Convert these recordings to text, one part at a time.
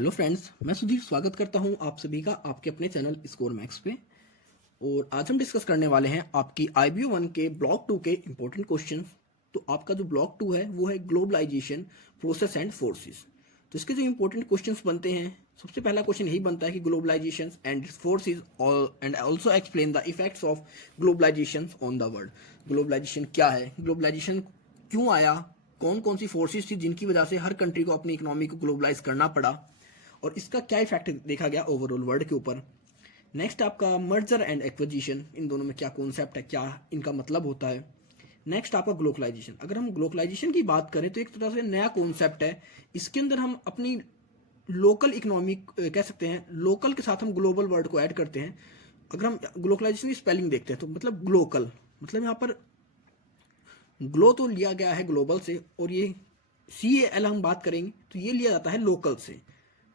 Hello friends, मैं सुधीर स्वागत करता हूं आप सभी का आपके अपने चैनल स्कोर मैक्स पे। और आज हम डिस्कस करने वाले हैं आपकी IBO 1 के ब्लॉक 2 के इंपॉर्टेंट क्वेश्चंस। तो आपका जो ब्लॉक 2 है वो है ग्लोबलाइजेशन, प्रोसेस एंड फोर्सेस। तो इसके जो इंपॉर्टेंट क्वेश्चंस बनते हैं, सबसे पहला क्वेश्चन यही बनता है कि globalization and forces and also explain the effects of globalization on the world. Globalization क्या है, ग्लोबलाइजेशन क्यों आया, कौन कौन सी फोर्सेस थी जिनकी वजह से हर कंट्री को अपनी इकोनॉमी को ग्लोबलाइज करना पड़ा, और इसका क्या इफेक्ट देखा गया ओवरऑल वर्ल्ड के ऊपर। नेक्स्ट आपका मर्जर एंड एक्विजिशन, इन दोनों में क्या कॉन्सेप्ट है, क्या इनका मतलब होता है। नेक्स्ट आपका ग्लोबलाइजेशन, अगर हम ग्लोबलाइजेशन की बात करें तो एक तरह से नया कॉन्सेप्ट है। इसके अंदर हम अपनी लोकल इकोनॉमी कह सकते हैं, लोकल के साथ हम ग्लोबल वर्ड को ऐड करते हैं। अगर हम ग्लोबलाइजेशन की स्पेलिंग देखते हैं तो मतलब ग्लोकल, मतलब यहाँ पर ग्लो तो लिया गया है ग्लोबल से, और ये CAL हम बात करेंगे तो ये लिया जाता है लोकल से,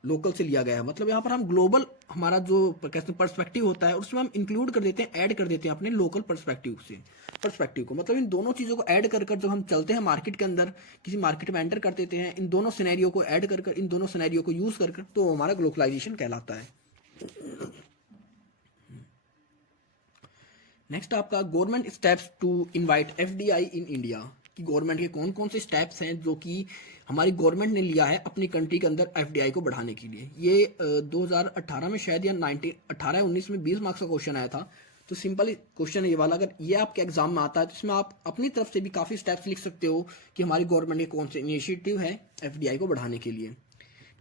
लोकल से लिया गया है। मतलब यहाँ पर हम ग्लोबल, हमारा जो कहते हैं पर्सपेक्टिव होता है उसमें हम इंक्लूड कर देते हैं, ऐड कर देते हैं अपने लोकल पर्सपेक्टिव को। मतलब इन दोनों चीज़ों को ऐड कर जब हम चलते हैं मार्केट के अंदर, किसी मार्केट में एंटर कर देते हैं, इन दोनों सिनेरियो को ऐड कर इन दोनों सिनेरियो को यूज़ कर तो हमारा ग्लोबलाइजेशन कहलाता है। नेक्स्ट आपका government steps to invite FDI in India, कि गवर्नमेंट के कौन कौन से स्टेप्स हैं जो कि हमारी गवर्नमेंट ने लिया है अपनी कंट्री के अंदर FDI को बढ़ाने के लिए। ये 2018 में शायद या 19 में 20 मार्क्स का क्वेश्चन आया था। तो सिंपल क्वेश्चन है ये वाला, अगर ये आपके एग्जाम में आता है तो इसमें आप अपनी तरफ से भी काफ़ी स्टेप्स लिख सकते हो कि हमारी गवर्नमेंट के कौन से इनिशिएटिव है FDI को बढ़ाने के लिए।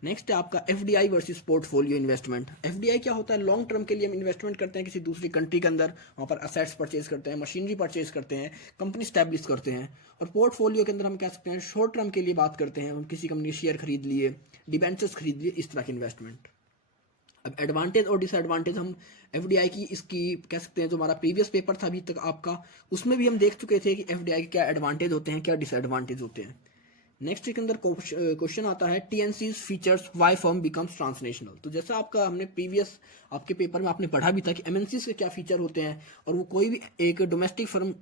नेक्स्ट है आपका FDI versus portfolio investment. FDI क्या होता है, लॉन्ग टर्म के लिए हम इन्वेस्टमेंट करते हैं किसी दूसरी कंट्री के अंदर, वहाँ पर असेट्स परचेज करते हैं, मशीनरी परचेज करते हैं, कंपनी स्टैब्लिश करते हैं। और पोर्टफोलियो के अंदर हम कह सकते हैं शॉर्ट टर्म के लिए बात करते हैं, हम किसी कंपनी के शेयर खरीद लिए, डिबेंचर्स खरीद लिए, इस तरह की इन्वेस्टमेंट। अब एडवांटेज और डिसएडवांटेज हम FDI की इसकी कह सकते हैं, जो हमारा प्रीवियस पेपर था अभी तक आपका, उसमें भी हम देख चुके थे कि FDI के क्या एडवांटेज होते हैं, क्या डिसएडवांटेज होते हैं। नेक्स्ट के अंदर क्वेश्चन आता है TNC's features why firm becomes transnational. तो जैसा आपका हमने प्रीवियस आपके पेपर में आपने पढ़ा भी था कि MNCs के क्या फीचर होते हैं, और वो कोई भी एक डोमेस्टिक फर्म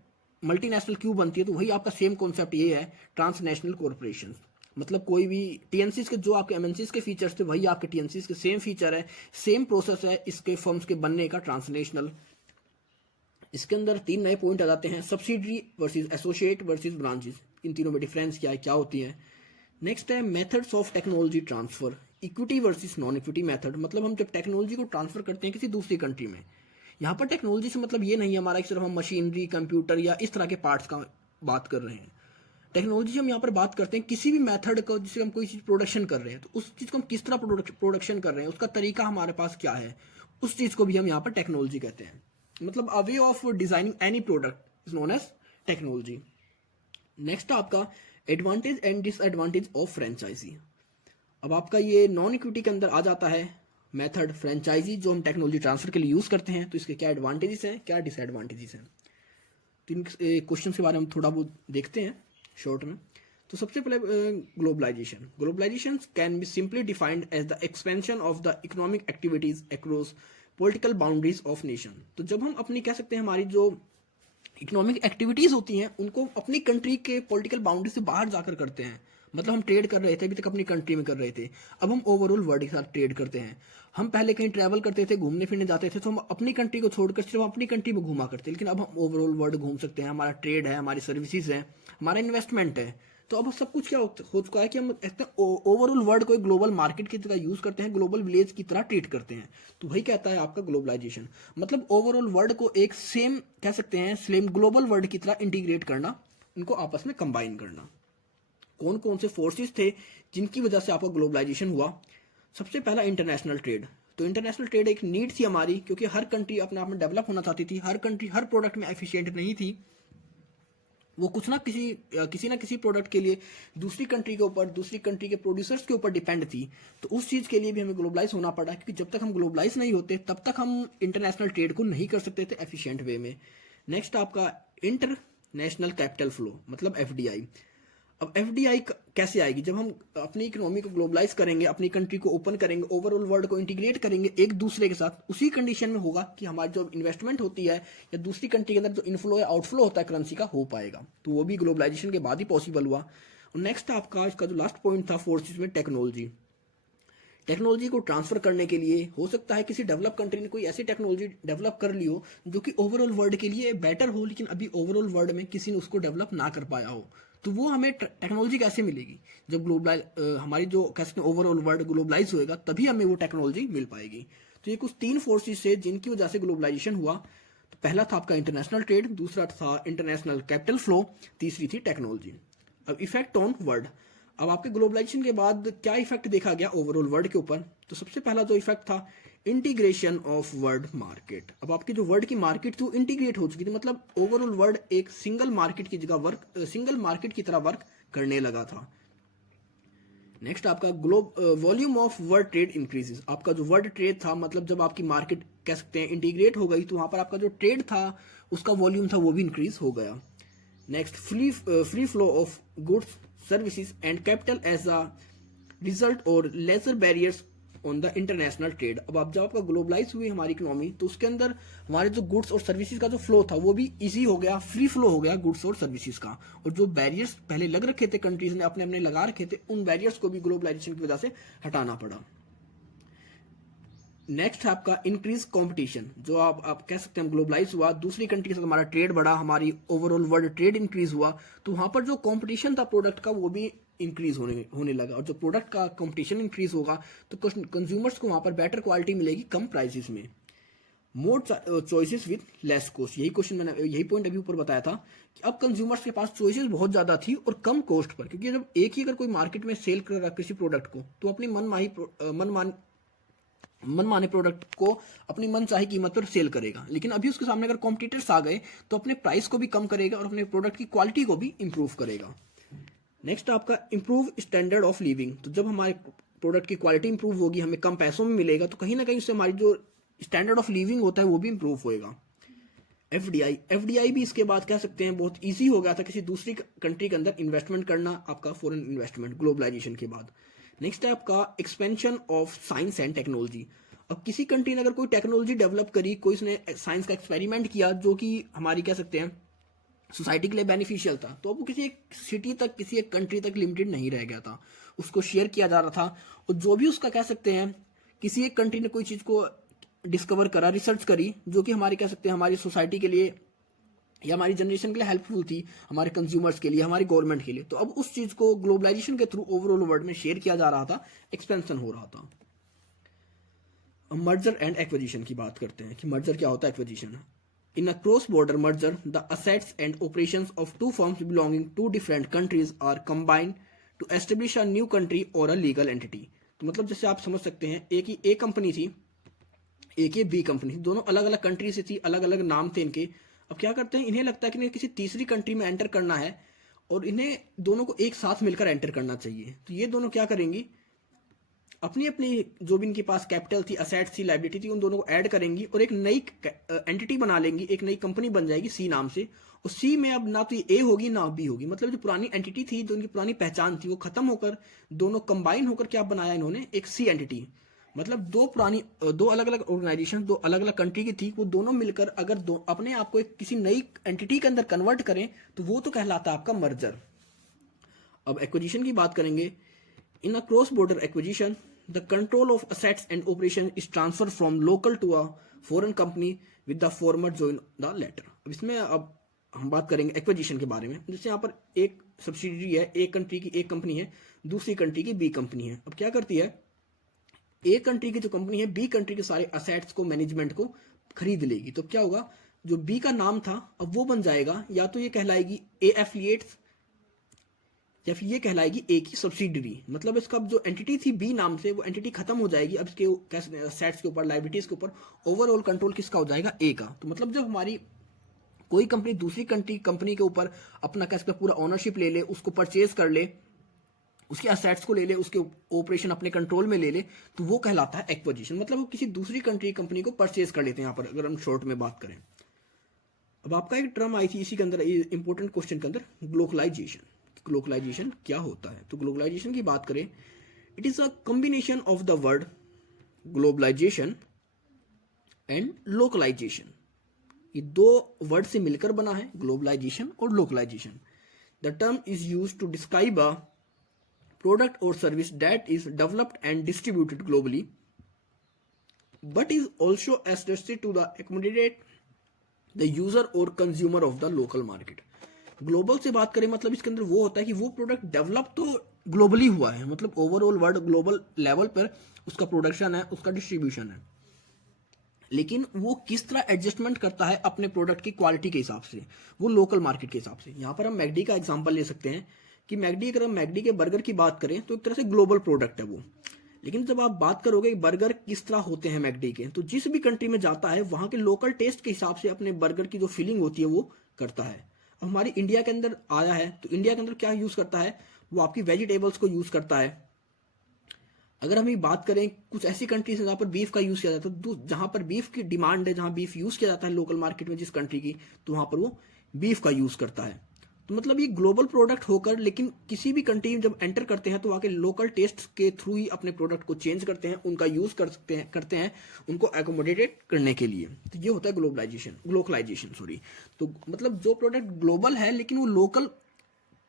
मल्टीनेशनल क्यों बनती है, तो वही आपका सेम कॉन्सेप्ट ये है, ट्रांसनेशनल कॉरपोरेशन। मतलब कोई भी TNCs के जो आपके MNCs के फीचर्स थे वही आपके TNCs के सेम फीचर है, सेम प्रोसेस है इसके फर्म्स के बनने का, ट्रांसनेशनल। इसके अंदर 3 नए पॉइंट आ जाते हैं, subsidiary versus associate versus branches, इन तीनों में डिफरेंस क्या है, क्या होती है। नेक्स्ट है methods of technology transfer, equity versus non equity method. मतलब हम जब टेक्नोलॉजी को ट्रांसफर करते हैं किसी दूसरी कंट्री में, यहाँ पर टेक्नोलॉजी से मतलब ये नहीं है हमारा कि सिर्फ हम मशीनरी, कंप्यूटर या इस तरह के पार्ट्स का बात कर रहे हैं। टेक्नोलॉजी हम यहाँ पर बात करते हैं किसी भी मेथड का, जिससे हम कोई चीज़ प्रोडक्शन कर रहे हैं, तो उस चीज़ को हम किस तरह प्रोडक्शन कर रहे हैं, उसका तरीका हमारे पास क्या है, उस चीज़ को भी हम यहाँ पर टेक्नोलॉजी कहते हैं। मतलब a way of designing any product is known as technology. Next आपका advantage and disadvantage of franchisee. अब आपका ये नॉन इक्विटी के अंदर आ जाता है मेथड फ्रेंचाइजी, जो हम टेक्नोलॉजी ट्रांसफर के लिए यूज़ करते हैं। तो इसके क्या एडवांटेजेस हैं, क्या डिसएडवांटेजेस हैं, तो इन क्वेश्चन के बारे में थोड़ा बहुत देखते हैं शॉर्ट में। तो सबसे पहले globalization can be simply defined as the expansion of the economic activities across political boundaries of nation. तो जब हम अपनी कह सकते हैं हमारी जो इकोनॉमिक एक्टिविटीज़ होती हैं उनको अपनी कंट्री के पॉलिटिकल बाउंड्री से बाहर जाकर करते हैं। मतलब हम ट्रेड कर रहे थे अभी तक अपनी कंट्री में कर रहे थे, अब हम ओवरऑल वर्ल्ड के साथ ट्रेड करते हैं। हम पहले कहीं ट्रैवल करते थे, घूमने फिरने जाते थे, तो हम अपनी कंट्री को छोड़कर सिर्फ अपनी कंट्री में घूमा करते, लेकिन अब हम ओवरऑल वर्ल्ड घूम सकते हैं। हमारा ट्रेड है, हमारी सर्विसेज है, हमारा इन्वेस्टमेंट है। तो अब सब कुछ क्या हो चुका है कि हम ओवरऑल वर्ल्ड को एक ग्लोबल मार्केट की तरह यूज करते हैं, ग्लोबल विलेज की तरह ट्रीट करते हैं। तो वही कहता है आपका ग्लोबलाइजेशन, मतलब ओवरऑल वर्ल्ड को एक सेम कह सकते हैं सेम ग्लोबल वर्ल्ड की तरह इंटीग्रेट करना, उनको आपस में कंबाइन करना। कौन कौन से फोर्सेस थे जिनकी वजह से आपका ग्लोबलाइजेशन हुआ। सबसे पहला इंटरनेशनल ट्रेड। तो इंटरनेशनल ट्रेड एक नीड थी हमारी, क्योंकि हर कंट्री अपने आप में डेवलप होना चाहती थी, हर कंट्री हर प्रोडक्ट में एफिशिएंट नहीं थी, वो कुछ ना किसी ना किसी प्रोडक्ट के लिए दूसरी कंट्री के ऊपर, दूसरी कंट्री के प्रोड्यूसर्स के ऊपर डिपेंड थी। तो उस चीज़ के लिए भी हमें ग्लोबलाइज होना पड़ा, क्योंकि जब तक हम ग्लोबलाइज नहीं होते तब तक हम इंटरनेशनल ट्रेड को नहीं कर सकते थे एफिशिएंट वे में। नेक्स्ट आपका इंटरनेशनल कैपिटल फ्लो, मतलब FDI। अब FDI कैसे आएगी, जब हम अपनी इकोनॉमी को ग्लोबलाइज करेंगे, अपनी कंट्री को ओपन करेंगे, ओवरऑल वर्ल्ड को इंटीग्रेट करेंगे एक दूसरे के साथ, उसी कंडीशन में होगा कि हमारी जो इन्वेस्टमेंट होती है या दूसरी कंट्री के अंदर जो इनफ्लो या आउटफ्लो होता है करेंसी का, हो पाएगा। तो वो भी ग्लोबलाइजेशन के बाद ही पॉसिबल हुआ। और नेक्स्ट आपका इसका जो लास्ट पॉइंट था फोर्सेस में टेक्नोलॉजी। टेक्नोलॉजी को ट्रांसफर करने के लिए हो सकता है किसी डेवलप कंट्री ने कोई ऐसी टेक्नोलॉजी डेवलप कर ली हो जो कि ओवरऑल वर्ल्ड के लिए बेटर हो, लेकिन अभी ओवरऑल वर्ल्ड में किसी ने उसको डेवलप ना कर पाया हो, तो वो हमें टेक्नोलॉजी कैसे मिलेगी? जब हमारी जो कह सकते हैं ओवरऑल वर्ल्ड ग्लोबलाइज होएगा तभी हमें वो टेक्नोलॉजी मिल पाएगी। तो ये कुछ 3 फोर्सेस है जिनकी वजह से ग्लोबलाइजेशन हुआ। तो पहला था आपका इंटरनेशनल ट्रेड, दूसरा था इंटरनेशनल कैपिटल फ्लो, तीसरी थी टेक्नोलॉजी। अब इफेक्ट ऑन वर्ल्ड, अब आपके ग्लोबलाइजेशन के बाद क्या इफेक्ट देखा गया ओवरऑल वर्ल्ड के ऊपर? तो सबसे पहला जो इफेक्ट था इंटीग्रेशन ऑफ वर्ल्ड मार्केट। अब आपकी जो वर्ल्ड की मार्केट थी वो इंटीग्रेट हो चुकी थी, मतलब ओवरऑल वर्ल्ड एक सिंगल मार्केट की जगह सिंगल मार्केट की तरह वर्क करने लगा था। नेक्स्ट आपका volume of world trade increases. आपका जो वर्ल्ड ट्रेड था, मतलब जब आपकी मार्केट कह सकते हैं इंटीग्रेट हो गई, तो वहां पर आपका जो ट्रेड था उसका वॉल्यूम था वो भी इंक्रीज हो गया। Next free flow of goods services and capital as a result और lesser barriers on the international trade. अब आप जब आपका ग्लोबलाइज हुई हमारी इकोनॉमी, तो उसके अंदर हमारे जो गुड्स और सर्विसेज का जो फ्लो था वो भी इजी हो गया, फ्री फ्लो हो गया गुड्स और सर्विसेज का। और जो बैरियर्स पहले लग रखे थे, कंट्रीज ने अपने अपने लगा रखे थे, उन बैरियर्स को भी ग्लोबलाइजेशन की वजह से हटाना पड़ा। नेक्स्ट है आपका इंक्रीज कंपटीशन। जो आप कह सकते हैं ग्लोबलाइज हुआ, दूसरी कंट्री के साथ हमारा ट्रेड बढ़ा, हमारी ओवरऑल वर्ल्ड ट्रेड इंक्रीज हुआ, तो वहां पर जो कंपटीशन था प्रोडक्ट का वो भी इंक्रीज होने लगा। और जो प्रोडक्ट का कंपटीशन इंक्रीज होगा तो कंज्यूमर्स को वहां पर बेटर क्वालिटी मिलेगी कम प्राइसेस में। मोर चॉइसेस विद लेस कॉस्ट, यही पॉइंट अभी ऊपर बताया था कि अब कंज्यूमर्स के पास चॉइसेस बहुत ज्यादा थी और कम कॉस्ट पर, क्योंकि जब एक ही अगर कोई मार्केट में सेल कर रहा है किसी प्रोडक्ट को, तो अपनी मनमाने प्रोडक्ट को अपनी मनचाही कीमत पर सेल करेगा। लेकिन अभी उसके सामने अगर कॉम्पिटिटर्स आ गए तो अपने प्राइस को भी कम करेगा और अपने प्रोडक्ट की क्वालिटी को भी इंप्रूव करेगा। नेक्स्ट आपका इंप्रूव स्टैंडर्ड ऑफ लिविंग। तो जब हमारे प्रोडक्ट की क्वालिटी इंप्रूव होगी, हमें कम पैसों में मिलेगा, तो कहीं ना कहीं उससे हमारी जो स्टैंडर्ड ऑफ लिविंग होता है वो भी इंप्रूव होएगा। एफडीआई भी इसके बाद कह सकते हैं बहुत इजी हो गया था किसी दूसरी कंट्री के अंदर इन्वेस्टमेंट करना, आपका फॉरेन इन्वेस्टमेंट ग्लोबलाइजेशन के बाद। नेक्स्ट है आपका expansion of science and technology. अब किसी कंट्री ने अगर कोई टेक्नोलॉजी डेवलप करी, कोई उसने साइंस का एक्सपेरिमेंट किया जो कि हमारी कह सकते हैं सोसाइटी के लिए बेनिफिशियल था, तो अब वो किसी एक सिटी तक, किसी एक कंट्री तक लिमिटेड नहीं रह गया था, उसको शेयर किया जा रहा था। और जो भी उसका कह सकते हैं किसी एक कंट्री ने कोई चीज को डिस्कवर करा, रिसर्च करी, जो कि हमारी कह सकते हैं हमारी सोसाइटी के लिए या हमारी जनरेशन के लिए हेल्पफुल थी, हमारे कंज्यूमर्स के लिए, हमारी गवर्नमेंट के लिए, तो अब उस चीज को ग्लोबलाइजेशन के थ्रू ओवरऑल वर्ल्ड में शेयर किया जा रहा था, एक्सपेंशन हो रहा था। मर्जर एंड एक्विजिशन की बात करते हैं कि मर्जर क्या होता है, acquisition. In a cross border merger the assets and operations of two firms belonging to different countries are combined to establish a new country और अ लीगल एंटिटी। तो मतलब जैसे आप समझ सकते हैं, एक ही ए कंपनी थी, एक ही बी कंपनी, दोनों अलग अलग कंट्री से थी, अलग अलग नाम थे इनके। अब क्या करते हैं, इन्हें लगता है कि इन्हें किसी तीसरी कंट्री में एंटर करना है और इन्हें दोनों को एक साथ मिलकर एंटर करना चाहिए। तो ये दोनों क्या करेंगी, अपनी अपनी जो भी इनके पास कैपिटल थी, असेट्स थी, लाइबिलिटी थी, उन दोनों को ऐड करेंगी और एक नई एंटिटी बना लेंगी, एक नई कंपनी बन जाएगी सी नाम से। और सी में अब ना तो ये ए होगी ना बी होगी, मतलब जो पुरानी एंटिटी थी, जो उनकी पुरानी पहचान थी, वो खत्म होकर दोनों कंबाइन होकर क्या बनाया इन्होंने, एक सी एंटिटी। मतलब दो अलग अलग ऑर्गेनाइजेशन, दो अलग अलग कंट्री की थी, वो दोनों मिलकर अगर अपने आप को एक किसी नई एंटिटी के अंदर कन्वर्ट करें तो वो तो कहलाता है आपका मर्जर। अब एक्विजिशन की बात करेंगे। In a cross border acquisition the control of assets and operation is transfer from local to a foreign company with the former join the latter. अब इसमें अब हम बात करेंगे एक्विजिशन के बारे में। जैसे यहाँ पर एक सब्सिडरी है, एक कंट्री की एक कंपनी है, दूसरी कंट्री की बी कंपनी है। अब क्या करती है, ए कंट्री की जो कंपनी है बी कंट्री के सारे असेट्स को, मैनेजमेंट को खरीद लेगी। तो क्या होगा, जो बी का नाम था अब वो बन जाएगा, या तो ये कहलाएगी ए एफिलिएट्स या फिर ये कहलाएगी ए की सब्सिडरी। मतलब इसका जो एंटिटी थी बी नाम से, वो एंटिटी खत्म हो जाएगी। अब इसके असेट्स के ऊपर, लाइबिलिटीज के ऊपर ओवरऑल कंट्रोल किसका हो जाएगा, ए का। तो मतलब जब हमारी कोई कंपनी दूसरी कंपनी के ऊपर अपना कह सकते पूरा ओनरशिप ले ले, उसको परचेज कर ले, उसके असेट्स को ले ले, उसके ऑपरेशन अपने कंट्रोल में ले ले, तो वो कहलाता है एक्विजिशन। मतलब वो किसी दूसरी कंपनी को परचेज कर लेते हैं। यहाँ पर अगर हम शॉर्ट में बात करें, अब आपका एक टर्म आई थी इसी के अंदर, इंपॉर्टेंट क्वेश्चन के अंदर, ग्लोबलाइजेशन। ग्लोबलाइजेशन क्या होता है? तो ग्लोबलाइजेशन की बात करें, it is a combination of the word globalization and localization. ये दो वर्ड से मिलकर बना है, ग्लोबलाइजेशन और localization. The term is used to describe a product or service that is developed and distributed globally but is also adjusted to the accommodate the user or consumer of the local market. Global से बात करें मतलब इसके अंदर वो होता है कि वो प्रोडक्ट डेवलप तो ग्लोबली हुआ है, मतलब ओवरऑल वर्ल्ड ग्लोबल लेवल पर उसका प्रोडक्शन है, उसका डिस्ट्रीब्यूशन है, लेकिन वो किस तरह एडजस्टमेंट करता है अपने प्रोडक्ट की क्वालिटी के हिसाब से, वो लोकल मार्केट के हिसाब से। यहाँ पर हम मैकडी का एग्जांपल ले सकते हैं कि मैकडी, अगर हम मैकडी के बर्गर की बात करें तो एक तरह से ग्लोबल प्रोडक्ट है वो, लेकिन जब आप बात करोगे बर्गर किस तरह होते हैं मैकडी के, तो जिस भी कंट्री में जाता है वहाँ के लोकल टेस्ट के हिसाब से अपने बर्गर की जो फीलिंग होती है वो करता है। अब हमारी इंडिया के अंदर आया है तो इंडिया के अंदर क्या यूज़ करता है, वो आपकी वेजिटेबल्स को यूज़ करता है। अगर हम बात करें कुछ ऐसी कंट्रीज है जहाँ पर बीफ का यूज़ किया जाता है, तो जहाँ पर बीफ की डिमांड है, जहाँ बीफ यूज़ किया जाता है लोकल मार्केट में जिस कंट्री की, तो वहाँ पर वो बीफ का यूज़ करता है। तो मतलब ये ग्लोबल प्रोडक्ट होकर लेकिन किसी भी कंट्री में जब एंटर करते हैं तो वहाँ के लोकल टेस्ट के थ्रू ही अपने प्रोडक्ट को चेंज करते हैं, उनका यूज़ करते हैं उनको एकोमोडेटेड करने के लिए। तो ये होता है लोकलाइजेशन सॉरी। तो मतलब जो प्रोडक्ट ग्लोबल है लेकिन वो लोकल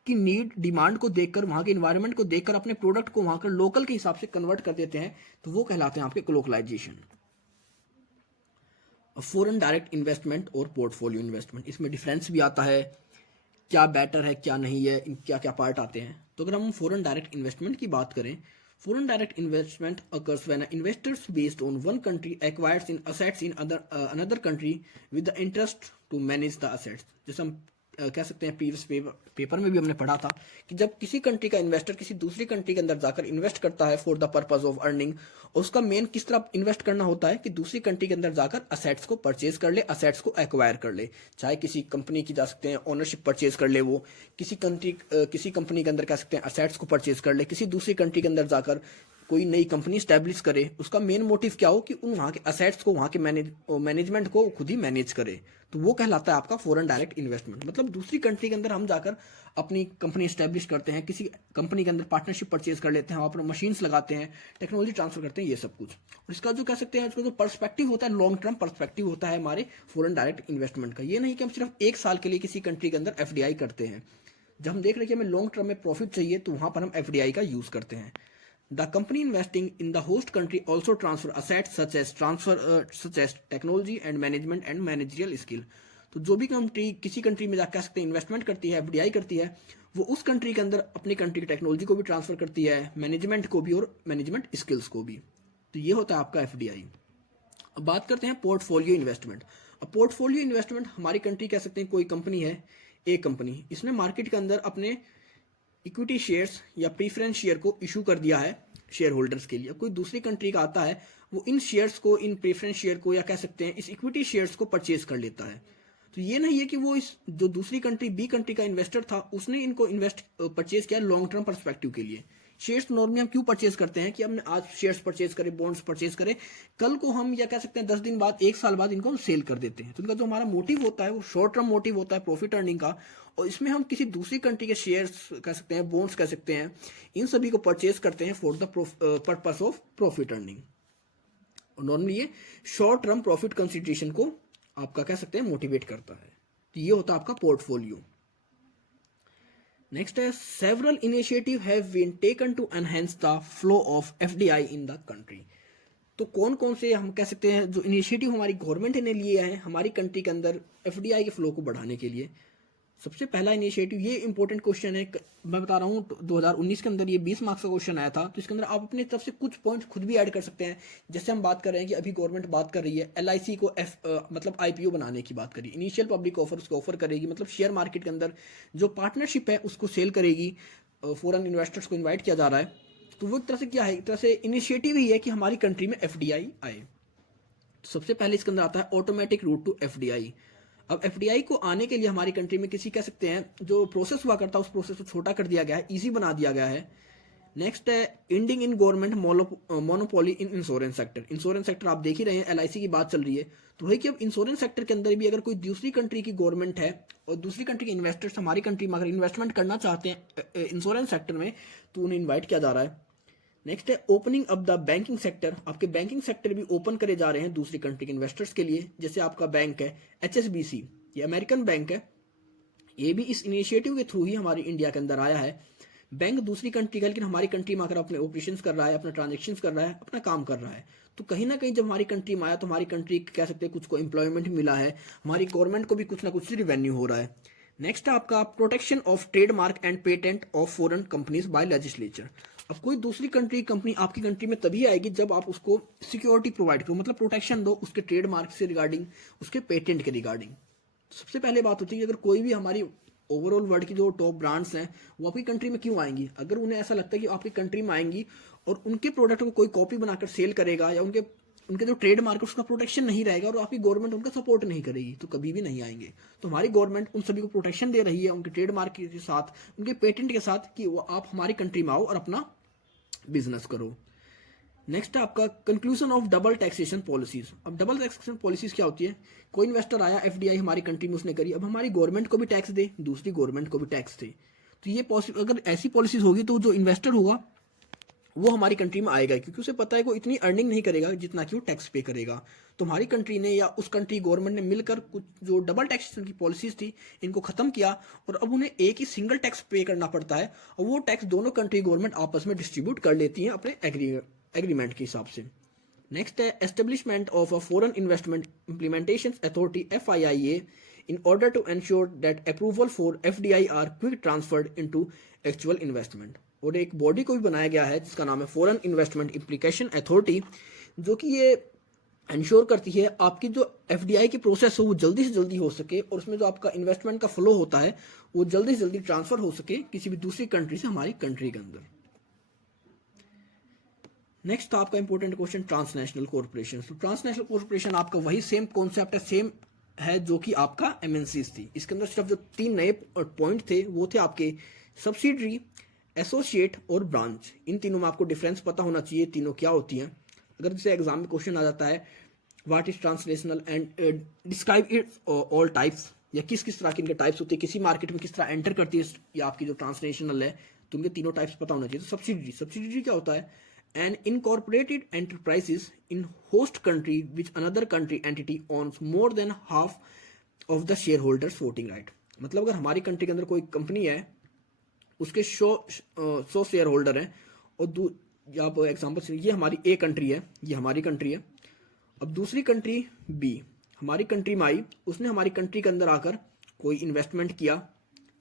की नीड डिमांड को देखकर, वहाँ के इन्वायरमेंट को देखकर अपने प्रोडक्ट को वहाँ के लोकल के हिसाब से कन्वर्ट कर देते हैं, तो वो कहलाते हैं आपके लोकलाइजेशन। फॉरेन डायरेक्ट इन्वेस्टमेंट और पोर्टफोलियो इन्वेस्टमेंट, इसमें डिफरेंस भी आता है, क्या बेटर है क्या नहीं है, क्या क्या पार्ट आते हैं। तो अगर हम फॉरेन डायरेक्ट इन्वेस्टमेंट की बात करें, foreign direct investment occurs when investors based on one country acquires in assets in another country with the interest to manage the assets. जैसे हम कह सकते हैं प्रीवियस पेपर में भी हमने पढ़ा था कि जब किसी कंट्री का इन्वेस्टर किसी दूसरी कंट्री के अंदर जाकर इन्वेस्ट करता है for the purpose of earning, उसका मेन किस तरह इन्वेस्ट करना होता है कि दूसरी कंट्री के अंदर जाकर असेट्स को परचेज कर ले, असेट्स को एक्वायर कर ले, चाहे किसी कंपनी की जा सकते हैं ओनरशिप परचेज कर ले, वो किसी कंपनी के अंदर कह सकते हैं असेट्स को परचेज कर ले, किसी दूसरी कंट्री के अंदर जाकर कोई नई कंपनी स्टैब्लिश करे, उसका मेन मोटिव क्या हो कि उन वहाँ के असेट्स को, वहाँ के मैनेजमेंट को खुद ही मैनेज करे, तो वो कहलाता है आपका फॉरेन डायरेक्ट इन्वेस्टमेंट। मतलब दूसरी कंट्री के अंदर हम जाकर अपनी कंपनी स्टैब्लिश करते हैं, किसी कंपनी के अंदर पार्टनरशिप परचेज कर लेते हैं, वहाँ पर मशीन्स लगाते हैं, टेक्नोलॉजी ट्रांसफर करते हैं, ये सब कुछ। और इसका जो कह सकते हैं इसका जो पर्सपेक्टिव होता है, लॉन्ग टर्म पर्सपेक्टिव होता है हमारे फॉरेन डायरेक्ट इन्वेस्टमेंट का। ये नहीं कि हम सिर्फ एक साल के लिए किसी कंट्री के अंदर एफडीआई करते हैं, जब हम देख रहे हैं कि हमें लॉन्ग टर्म में प्रॉफिट चाहिए तो वहाँ पर हम एफडीआई का यूज़ करते हैं। The company investing in the host country also transfer assets such as technology and management and managerial skill। तो जो भी कंट्री किसी कंट्री में जा कह सकते हैं इन्वेस्टमेंट करती है, एफडीआई करती है, वो उस कंट्री के अंदर अपनी कंट्री की टेक्नोलॉजी को भी ट्रांसफर करती है, मैनेजमेंट को भी और मैनेजमेंट स्किल्स को भी। तो ये होता है आपका एफडीआई। अब बात करते हैं पोर्टफोलियो इन्वेस्टमेंट। अब पोर्टफोलियो इन्वेस्टमेंट हमारी कंट्री कह सकते हैं कोई कंपनी है, एक कंपनी, इसने मार्केट के अंदर अपने इक्विटी शेयर्स या प्रीफरेंस शेयर को इशू कर दिया है शेयर होल्डर्स के लिए। कोई दूसरी कंट्री का आता है, वो इन शेयर्स को, इन प्रेफरेंस शेयर को या कह सकते हैं इस इक्विटी शेयर्स को परचेज कर लेता है। तो ये नहीं है कि वो इस जो दूसरी कंट्री बी कंट्री का इन्वेस्टर था उसने इनको परचेज किया लॉन्ग टर्म पर्सपेक्टिव के लिए। शेयर्स नॉर्मली हम क्यों परचेज करते हैं कि हमने आज शेयर्स परचेज करे, बॉन्ड्स परचेज करे, कल को हम या कह सकते हैं 10 दिन बाद, 1 साल बाद इनको हम सेल कर देते हैं। तो इनका जो हमारा मोटिव होता है वो शॉर्ट टर्म मोटिव होता है प्रॉफिट अर्निंग का, और इसमें हम किसी दूसरी कंट्री के शेयर्स कह सकते हैं, बॉन्ड्स कह सकते हैं, इन सभी को परचेज करते हैं for the purpose of profit earning. और नॉर्मली ये शॉर्ट टर्म प्रॉफिट कंसिडरेशन को आपका कह सकते हैं मोटिवेट करता है। तो ये होता है आपका पोर्टफोलियो। नेक्स्ट है several initiative have been taken to enhance the flow of FDI in the country. तो कौन कौन से हम कह सकते हैं जो इनिशिएटिव हमारी गवर्नमेंट ने लिए हैं हमारी कंट्री के अंदर एफडीआई के फ्लो को बढ़ाने के लिए। सबसे पहला इनिशिएटिव, ये इंपॉर्टेंट क्वेश्चन है, मैं बता रहा हूँ 2019 के अंदर ये 20 मार्क्स का क्वेश्चन आया था, तो इसके अंदर आप अपनी तरफ से कुछ पॉइंट खुद भी ऐड कर सकते हैं। जैसे हम बात कर रहे हैं कि अभी गवर्नमेंट बात कर रही है एलआईसी को मतलब आईपीओ बनाने की बात करी, इनिशियल पब्लिक ऑफर उसको ऑफर करेगी, मतलब शेयर मार्केट के अंदर जो पार्टनरशिप है उसको सेल करेगी, फॉरेन इन्वेस्टर्स को इन्वाइट किया जा रहा है। तो वो एक तरह से क्या है, एक तरह से इनिशिएटिव ही है कि हमारी कंट्री में एफडीआई आए। सबसे पहले इसके अंदर आता है ऑटोमेटिक रूट टू एफडीआई। अब एफडीआई को आने के लिए हमारी कंट्री में किसी कह सकते हैं जो प्रोसेस हुआ करता है उस प्रोसेस को छोटा कर दिया गया है, इजी बना दिया गया है। नेक्स्ट है ending in government monopoly in insurance sector. Insurance sector आप देख ही रहे हैं, एलआईसी की बात चल रही है, तो वही कि अब इंश्योरेंस सेक्टर के अंदर भी अगर कोई दूसरी कंट्री की गवर्नमेंट है और दूसरी कंट्री के इन्वेस्टर्स हमारी कंट्री में अगर इन्वेस्टमेंट करना चाहते हैं इंश्योरेंस सेक्टर में, तो उन्हें इन्वाइट किया जा रहा है। नेक्स्ट है opening up the banking sector. आपके बैंकिंग सेक्टर भी ओपन करे जा रहे हैं दूसरी कंट्री के इन्वेस्टर्स के लिए। जैसे आपका बैंक है HSBC, ये अमेरिकन बैंक है, ये भी इस इनिशिएटिव के थ्रू ही हमारी इंडिया के अंदर आया है। बैंक दूसरी कंट्री का, लेकिन हमारी कंट्री में आकर अपने ऑपरेशंस कर रहा है, अपना ट्रांजेक्शन्स कर रहा है, अपना काम कर रहा है। तो कहीं ना कहीं जब हमारी कंट्री में आया तो हमारी कंट्री कह सकते हैं कुछ को एम्प्लॉयमेंट मिला है, हमारी गवर्नमेंट को भी कुछ ना कुछ रिवेन्यू हो रहा है। नेक्स्ट है आपका protection of trademark and patent of foreign companies by legislature. अब कोई दूसरी कंट्री कंपनी आपकी कंट्री में तभी आएगी जब आप उसको सिक्योरिटी प्रोवाइड करो, मतलब प्रोटेक्शन दो उसके ट्रेडमार्क से रिगार्डिंग, उसके पेटेंट के रिगार्डिंग। सबसे पहले बात होती है कि अगर कोई भी हमारी ओवरऑल वर्ल्ड की जो टॉप ब्रांड्स हैं वो आपकी कंट्री में क्यों आएंगी, अगर उन्हें ऐसा लगता है कि आपकी कंट्री में आएंगी और उनके प्रोडक्ट को कोई कॉपी बनाकर सेल करेगा या उनके उनके जो ट्रेडमार्क है उसका प्रोटेक्शन नहीं रहेगा और आपकी गवर्नमेंट उनका सपोर्ट नहीं करेगी, तो कभी भी नहीं आएंगे। तो हमारी गवर्नमेंट उन सभी को प्रोटेक्शन दे रही है उनके ट्रेडमार्क के साथ, उनके पेटेंट के साथ, कि वो आप हमारी कंट्री में आओ और अपना बिजनेस करो। नेक्स्ट है आपका conclusion of double taxation policies. अब डबल टैक्सेशन पॉलिसीज क्या होती है, कोई इन्वेस्टर आया एफडीआई हमारी कंट्री में उसने करी, अब हमारी गवर्नमेंट को भी टैक्स दे, दूसरी गवर्नमेंट को भी टैक्स दे। तो ये अगर ऐसी पॉलिसीज होगी तो जो इन्वेस्टर होगा वो हमारी कंट्री में आएगा, क्योंकि उसे पता है कि वो इतनी अर्निंग नहीं करेगा जितना कि वो टैक्स पे करेगा। तो हमारी कंट्री ने या उस कंट्री गवर्नमेंट ने मिलकर कुछ जो डबल टैक्सेशन की पॉलिसीज थी इनको खत्म किया और अब उन्हें एक ही सिंगल टैक्स पे करना पड़ता है और वो टैक्स दोनों कंट्री गवर्नमेंट आपस में डिस्ट्रीब्यूट कर लेती हैं अपने एग्रीमेंट के हिसाब से। नेक्स्ट है establishment of a foreign investment implementation authority FIIA in order to ensure that approval for FDI are quick transferred into actual investment। और एक बॉडी को भी बनाया गया है जिसका नाम है फॉरेन इन्वेस्टमेंट इम्प्लीकेशन अथॉरिटी, जो कि ये इंश्योर करती है आपकी जो FDI की प्रोसेस हो वो जल्दी से जल्दी हो सके और उसमें जो आपका इन्वेस्टमेंट का फ्लो होता है वो जल्दी से जल्दी ट्रांसफर हो सके किसी भी दूसरी कंट्री से हमारी कंट्री के अंदर। नेक्स्ट था आपका इंपॉर्टेंट क्वेश्चन ट्रांसनेशनल कॉर्पोरेशन। तो ट्रांसनेशनल कॉर्पोरेशन आपका वही सेम कॉन्सेप्ट है, सेम है जो कि आपका MNCs थी। इसके अंदर सिर्फ जो 3 नए पॉइंट थे वो थे आपके सब्सिडरी, एसोसिएट और ब्रांच। इन तीनों में आपको डिफरेंस पता होना चाहिए तीनों क्या होती हैं। अगर जैसे एग्जाम में क्वेश्चन आ जाता है what is translational and describe it's all types, या किस किस तरह के इनके टाइप्स होते हैं, किसी मार्केट में किस तरह एंटर करती है या आपकी जो ट्रांसलेशनल है, तो उनके तीनों टाइप्स पता होना चाहिए। तो सब्सिडरी क्या होता है, an incorporated enterprises in host country which another country entity owns more than half of the shareholders voting right। मतलब अगर हमारी कंट्री के अंदर कोई कंपनी है उसके 100 शेयर होल्डर हैं और आप एग्जांपल से ये हमारी A कंट्री है, ये हमारी कंट्री है। अब दूसरी कंट्री B हमारी कंट्री में आई, उसने हमारी कंट्री के अंदर आकर कोई इन्वेस्टमेंट किया,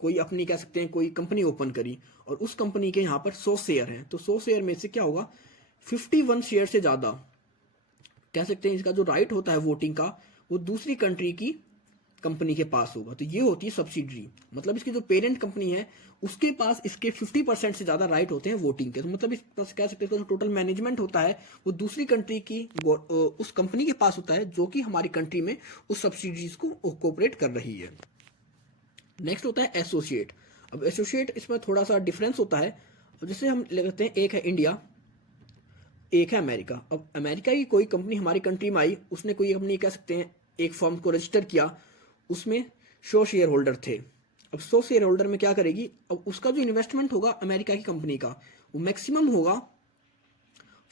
कोई अपनी कह सकते हैं कोई कंपनी ओपन करी और उस कंपनी के यहाँ पर 100 शेयर हैं, तो 100 शेयर में से क्या होगा 51 शेयर से ज़्यादा कह सकते हैं इसका जो राइट होता है वोटिंग का वो दूसरी कंट्री की कंपनी के पास होगा। तो ये होती है सब्सिडरी, मतलब इसकी जो पेरेंट कंपनी है उसके पास इसके 50% से ज़्यादा राइट होते हैं वोटिंग के। तो मतलब इस कह सकते हैं जो टोटल मैनेजमेंट होता है वो दूसरी कंट्री की उस कंपनी के पास होता है जो कि हमारी कंट्री में उस सब्सिडरीज को कोऑपरेट कर रही है। नेक्स्ट होता है एसोसिएट। अब एसोसिएट इसमें थोड़ा सा डिफरेंस होता है। जैसे हम लेते हैं एक है इंडिया, एक है अमेरिका। अब अमेरिका की कोई कंपनी हमारी कंट्री में आई, उसने कोई अपनी कह सकते हैं एक फर्म को रजिस्टर किया, उसमें 100 शेयर होल्डर थे। अब 100 शेयर होल्डर में क्या करेगी, अब उसका जो इन्वेस्टमेंट होगा अमेरिका की कंपनी का वो मैक्सिमम होगा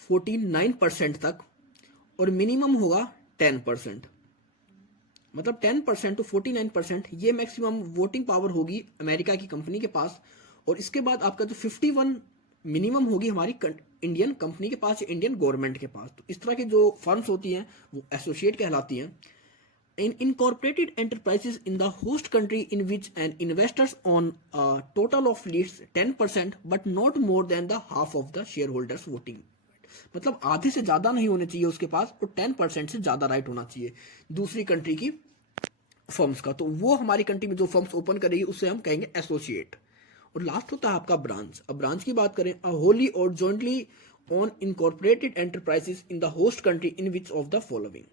49% तक और मिनिमम होगा 10%। मतलब 10% टू 49% ये मैक्सिमम वोटिंग पावर होगी अमेरिका की कंपनी के पास। और इसके बाद आपका जो 51 मिनिमम होगी हमारी इंडियन कंपनी के पास, इंडियन गवर्नमेंट के पास। तो इस तरह की जो फर्म्स होती हैं वो एसोसिएट कहलाती हैं। In incorporated enterprises in the host country in which an investors on total of leads 10% but not more than the half of the share holders voting. मतलब आधे से ज्यादा नहीं होने चाहिए उसके पास और 10% से ज्यादा राइट होना चाहिए दूसरी कंट्री की फर्म्स का। तो वो हमारी कंट्री में जो फर्म्स ओपन करेगी उससे हम कहेंगे एसोसिएट। और लास्ट होता है आपका ब्रांच। अब ब्रांच की बात करें, अ होली और jointly on incorporated enterprises in the host country in which of the following.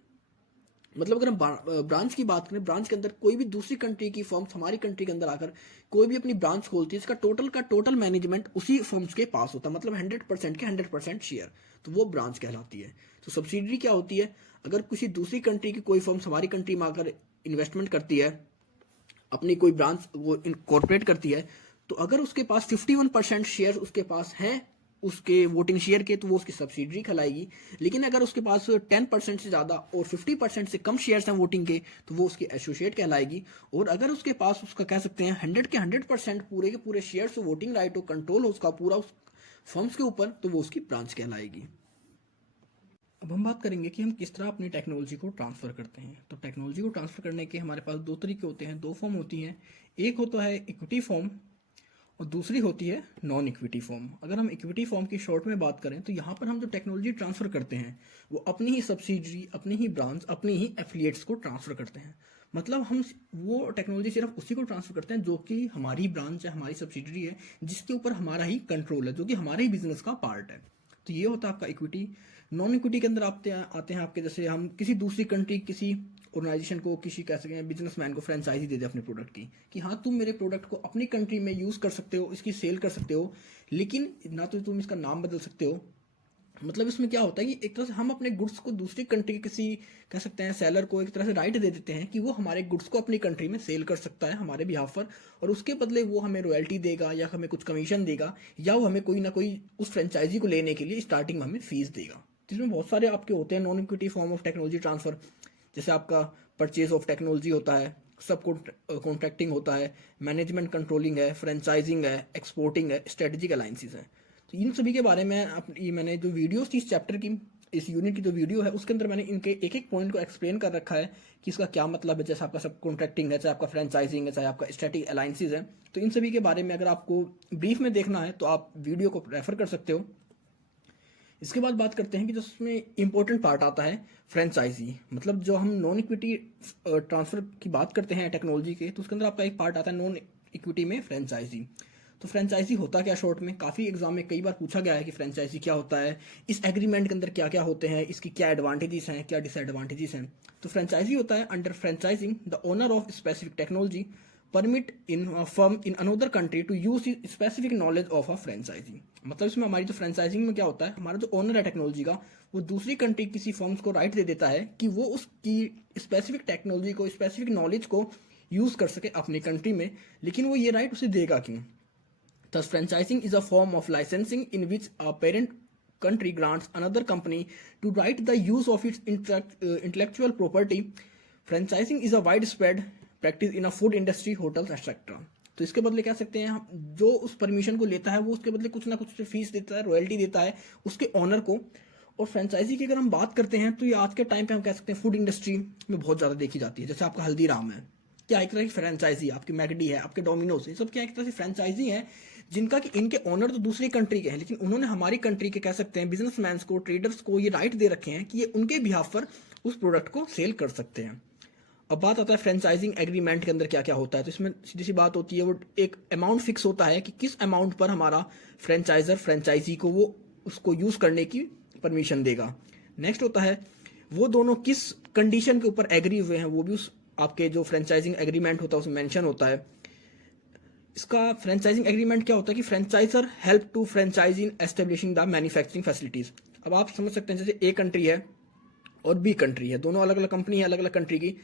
मतलब अगर हम ब्रांच की बात करें, ब्रांच के अंदर कोई भी दूसरी कंट्री की फर्म्स हमारी कंट्री के अंदर आकर कोई भी अपनी ब्रांच खोलती है, इसका टोटल मैनेजमेंट उसी फर्म्स के पास होता है, मतलब 100% के 100% शेयर, तो वो ब्रांच कहलाती है। तो सब्सिडरी क्या होती है, अगर किसी दूसरी कंट्री की कोई फर्म्स हमारी कंट्री में आकर इन्वेस्टमेंट करती है, अपनी कोई ब्रांच वो इनकॉर्पोरेट करती है, तो अगर उसके पास 51% शेयर उसके पास हैं उसके वोटिंग शेयर के तो वो उसकी सब्सिडरी कहलाएगी। लेकिन अगर उसके पास 10% से ज़्यादा और 50% से कम शेयर्स हैं वोटिंग के तो वो उसकी एसोसिएट कहलाएगी। और अगर उसके पास उसका कह सकते हैं 100 के 100% पूरे के पूरे शेयर्स वोटिंग राइट हो, कंट्रोल हो उसका पूरा उस फर्म्स के ऊपर, तो वो उसकी ब्रांच कहलाएगी। अब हम बात करेंगे कि हम किस तरह अपनी टेक्नोलॉजी को ट्रांसफ़र करते हैं। तो टेक्नोलॉजी को ट्रांसफ़र करने के हमारे पास दो तरीके होते हैं, दो फॉर्म होती हैं। एक होता है इक्विटी फॉर्म और दूसरी होती है नॉन इक्विटी फॉर्म। अगर हम इक्विटी फॉर्म की शॉर्ट में बात करें तो यहाँ पर हम जो टेक्नोलॉजी ट्रांसफ़र करते हैं वो अपनी ही सब्सिडरी, अपनी ही ब्रांच, अपनी ही एफिलिएट्स को ट्रांसफ़र करते हैं। मतलब हम वो टेक्नोलॉजी सिर्फ उसी को ट्रांसफ़र करते हैं जो कि हमारी ब्रांच है, हमारी सब्सिडरी है, जिसके ऊपर हमारा ही कंट्रोल है, जो कि हमारे ही बिजनेस का पार्ट है। तो ये होता है आपका इक्विटी। नॉन इक्विटी के अंदर आते हैं आपके, जैसे हम किसी दूसरी कंट्री, किसी ऑर्गेनाइजेशन को, किसी कह सकते हैं बिजनेसमैन को फ्रेंचाइजी दे दे अपने प्रोडक्ट की कि हाँ तुम मेरे प्रोडक्ट को अपनी कंट्री में यूज़ कर सकते हो, इसकी सेल कर सकते हो, लेकिन ना तो तुम इसका नाम बदल सकते हो। मतलब इसमें क्या होता है कि एक तरह से हम अपने गुड्स को दूसरी कंट्री के किसी कह सकते हैं सेलर को एक तरह से राइट दे देते हैं कि वो हमारे गुड्स को अपनी कंट्री में सेल कर सकता है हमारे बिहाफ पर, और उसके बदले वो हमें रॉयल्टी देगा या हमें कुछ कमीशन देगा, या वो हमें कोई ना कोई उस फ्रेंचाइजी को लेने के लिए स्टार्टिंग में हमें फीस देगा। जिसमें बहुत सारे आपके होते हैं non equity form of technology transfer, जैसे आपका परचेज ऑफ टेक्नोलॉजी होता है, सब कॉन्ट्रैक्टिंग होता है, मैनेजमेंट कंट्रोलिंग है, फ्रेंचाइजिंग है, एक्सपोर्टिंग है, स्ट्रेटेजिक अलायंसेस है। तो इन सभी के बारे में मैंने जो वीडियोस थी इस चैप्टर की, इस यूनिट की जो वीडियो है उसके अंदर मैंने इनके एक एक पॉइंट को एक्सप्लेन कर रखा है कि इसका क्या मतलब है। जैसे आपका सब कॉन्ट्रैक्टिंग है, चाहे आपका फ्रेंचाइजिंग है, चाहे आपका स्ट्रेटेजिक अलायंसेस है। तो इन सभी के बारे में अगर आपको ब्रीफ में देखना है तो आप वीडियो को रेफर कर सकते हो। इसके बाद बात करते हैं कि जो उसमें इंपॉर्टेंट पार्ट आता है फ्रेंचाइजी। मतलब जो हम नॉन इक्विटी ट्रांसफर की बात करते हैं टेक्नोलॉजी के, तो उसके अंदर आपका एक पार्ट आता है नॉन इक्विटी में फ्रेंचाइजी। तो फ्रेंचाइजी होता क्या शॉर्ट में, काफ़ी एग्जाम में कई बार पूछा गया है कि फ्रेंचाइजी क्या होता है, इस एग्रीमेंट के अंदर क्या क्या होते हैं, इसकी क्या एडवांटेजेस हैं, क्या डिसएडवांटेजेस हैं। तो फ्रेंचाइजी होता है under franchising the owner of specific technology permit in firm in another country to use specific knowledge of a franchisee. मतलब इसमें हमारी जो फ्रेंचाइजिंग में क्या होता है, हमारा जो ओनर है टेक्नोलॉजी का, वो दूसरी कंट्री किसी फर्म्स को राइट दे देता है कि वो उसकी स्पेसिफिक टेक्नोलॉजी को, स्पेसिफिक नॉलेज को यूज कर सके अपनी कंट्री में, लेकिन वो ये राइट उसे देगा क्यों। Thus, franchising is a form of licensing in which a parent country grants another company to right the use of its intellectual property. Franchising is a widespread practice in a food industry, hotels, etc. तो इसके बदले कह सकते हैं हम जो उस permission को लेता है वो उसके बदले कुछ ना कुछ फीस देता है, रॉयल्टी देता है उसके ऑनर को। और फ्रेंचाइजी की अगर हम बात करते हैं तो ये आज के टाइम पे हम कह सकते हैं फूड इंडस्ट्री में बहुत ज़्यादा देखी जाती है। जैसे आपका हल्दीराम है, क्या एक तरह की फ्रेंचाइजी, आपकी मैकडी है, आपके डोमिनोज है, सब क्या एक तरह से फ्रेंचाइजी है जिनका कि इनके ओनर तो दूसरी कंट्री के हैं, लेकिन उन्होंने हमारी कंट्री के कह सकते हैं बिजनेसमैन को, ट्रेडर्स को ये राइट दे रखे हैं कि ये उनके बिहाफ पर उस प्रोडक्ट को सेल कर सकते हैं। अब बात आता है फ्रेंचाइजिंग एग्रीमेंट के अंदर क्या क्या होता है। तो इसमें सीधी सी बात होती है, वो एक अमाउंट फिक्स होता है कि किस अमाउंट पर हमारा फ्रेंचाइजर फ्रेंचाइजी को वो उसको यूज करने की परमिशन देगा। नेक्स्ट होता है वो दोनों किस कंडीशन के ऊपर एग्री हुए हैं, वो भी उस आपके जो फ्रेंचाइजिंग एग्रीमेंट होता है उसमें मेंशन होता है। इसका फ्रेंचाइजिंग एग्रीमेंट क्या होता है कि franchiser help to franchise in establishing the manufacturing facilities. अब आप समझ सकते हैं जैसे ए कंट्री है और बी कंट्री है, दोनों अलग अलग कंपनी है अलग अलग कंट्री की।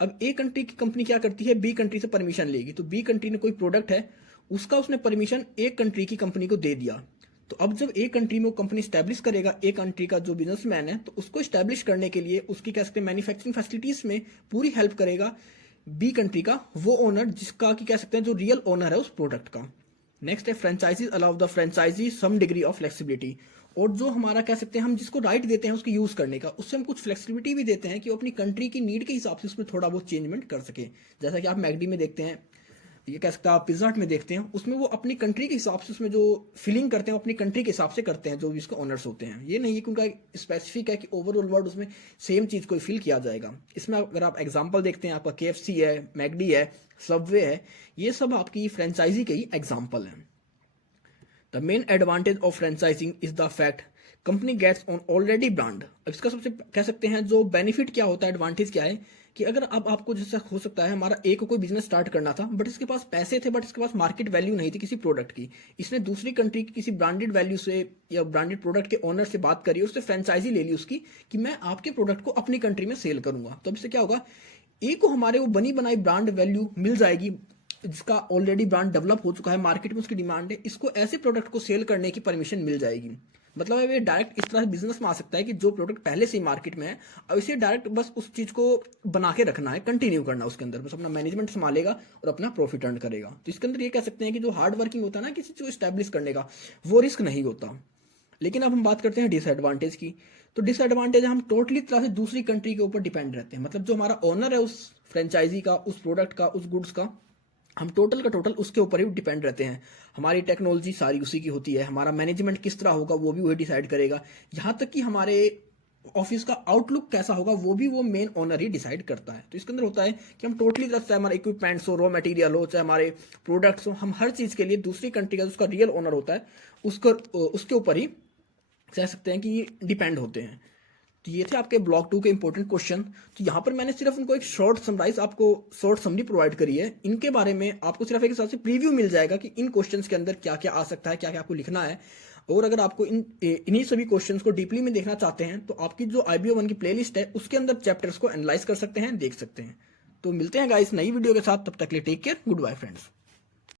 अब ए कंट्री की कंपनी क्या करती है, बी कंट्री से परमिशन लेगी। तो बी कंट्री ने कोई प्रोडक्ट है उसका उसने परमिशन ए कंट्री की कंपनी को दे दिया। तो अब जब ए कंट्री में वो कंपनी स्टैब्लिश करेगा, ए कंट्री का जो बिजनेसमैन है, तो उसको स्टैब्लिश करने के लिए उसकी कह सकते हैं मैन्युफैक्चरिंग फैसिलिटीज में पूरी हेल्प करेगा बी कंट्री का वो ओनर जिसका कि कह सकते हैं जो रियल ओनर है उस प्रोडक्ट का। नेक्स्ट है franchisees allow the franchisee some degree of flexibility. और जो हमारा कह सकते हैं हम जिसको राइट देते हैं उसको यूज करने का, उससे हम कुछ फ्लेक्सिबिलिटी भी देते हैं कि वो अपनी कंट्री की नीड के हिसाब से उसमें थोड़ा बहुत चेंजमेंट कर सके। जैसा कि आप मैकडी में देखते हैं, ये कह सकते हैं आप पिज्जा हट में देखते हैं, उसमें वो अपनी कंट्री के हिसाब से उसमें जो फिलिंग करते हैं अपनी कंट्री के हिसाब से करते हैं जो भी उसके ओनर्स होते हैं। ये नहीं है कि उनका स्पेसिफिक है कि ओवरऑल वर्ड उसमें सेम चीज़ कोई फिल किया जाएगा। इसमें अगर आप एग्जांपल देखते हैं, आपका KFC है, मैकडी है, सबवे है, ये सब आपकी फ्रेंचाइजी के ही एग्जाम्पल हैं। The main advantage of franchising is the fact company gets on already brand. अब इसका सबसे कह सकते हैं जो बेनिफिट क्या होता है, एडवांटेज क्या है कि अगर अब आपको जैसा हो सकता है हमारा एक को कोई बिजनेस स्टार्ट करना था बट इसके पास पैसे थे बट इसके पास मार्केट वैल्यू नहीं थी किसी प्रोडक्ट की, इसने दूसरी कंट्री की किसी ब्रांडेड वैल्यू से या ब्रांडेड प्रोडक्ट के ओनर से बात करी, उससे फ्रेंचाइजी ले ली उसकी कि मैं आपके प्रोडक्ट को अपनी कंट्री में सेल करूंगा। तो अब इससे क्या होगा, एक को हमारे वो बनी बनाई ब्रांड वैल्यू मिल जाएगी जिसका ऑलरेडी ब्रांड डेवलप हो चुका है, मार्केट में उसकी डिमांड है, इसको ऐसे प्रोडक्ट को सेल करने की परमिशन मिल जाएगी। मतलब ये डायरेक्ट इस तरह से बिजनेस में आ सकता है कि जो प्रोडक्ट पहले से ही मार्केट में है, अब इसे डायरेक्ट बस उस चीज़ को बना के रखना है, कंटिन्यू करना उसके अंदर, बस अपना मैनेजमेंट संभालेगा और अपना प्रॉफिट अर्न करेगा। तो इसके अंदर ये कह सकते हैं कि जो हार्ड वर्किंग होता है ना किसी चीज़ को स्टैब्लिश करने का, वो रिस्क नहीं होता। लेकिन अब हम बात करते हैं डिसएडवांटेज की। तो डिसएडवांटेज है हम टोटली तरह से दूसरी कंट्री के ऊपर डिपेंड रहते हैं। मतलब जो हमारा ओनर है उस फ्रेंचाइजी का, उस प्रोडक्ट का, उस गुड्स का, हम टोटल का टोटल उसके ऊपर ही डिपेंड रहते हैं। हमारी टेक्नोलॉजी सारी उसी की होती है, हमारा मैनेजमेंट किस तरह होगा वो भी वही डिसाइड करेगा, यहाँ तक कि हमारे ऑफिस का आउटलुक कैसा होगा वो भी वो मेन ओनर ही डिसाइड करता है। तो इसके अंदर होता है कि हम टोटली तरह से हमारे इक्विपमेंट्स हो, रॉ मटेरियल हो, चाहे हमारे प्रोडक्ट्स हो, हम हर चीज़ के लिए दूसरी कंट्री का उसका रियल ओनर होता है उसके ऊपर ही कह सकते हैं कि डिपेंड होते हैं। तो ये थे आपके ब्लॉक 2 के इंपॉर्टेंट क्वेश्चन। तो यहाँ पर मैंने सिर्फ उनको एक शॉर्ट समराइज, आपको शॉर्ट समरी प्रोवाइड करी है। इनके बारे में आपको सिर्फ एक हिसाब से प्रीव्यू मिल जाएगा कि इन क्वेश्चंस के अंदर क्या क्या आ सकता है, क्या क्या आपको लिखना है। और अगर आपको इन्हीं सभी क्वेश्चंस को डीपली में देखना चाहते हैं तो आपकी जो IBO 1 की प्लेलिस्ट है उसके अंदर चैप्टर्स को एनालाइज कर सकते हैं, देख सकते हैं। तो मिलते हैं गाइस नई वीडियो के साथ, तब तक के लिए take care, good bye friends.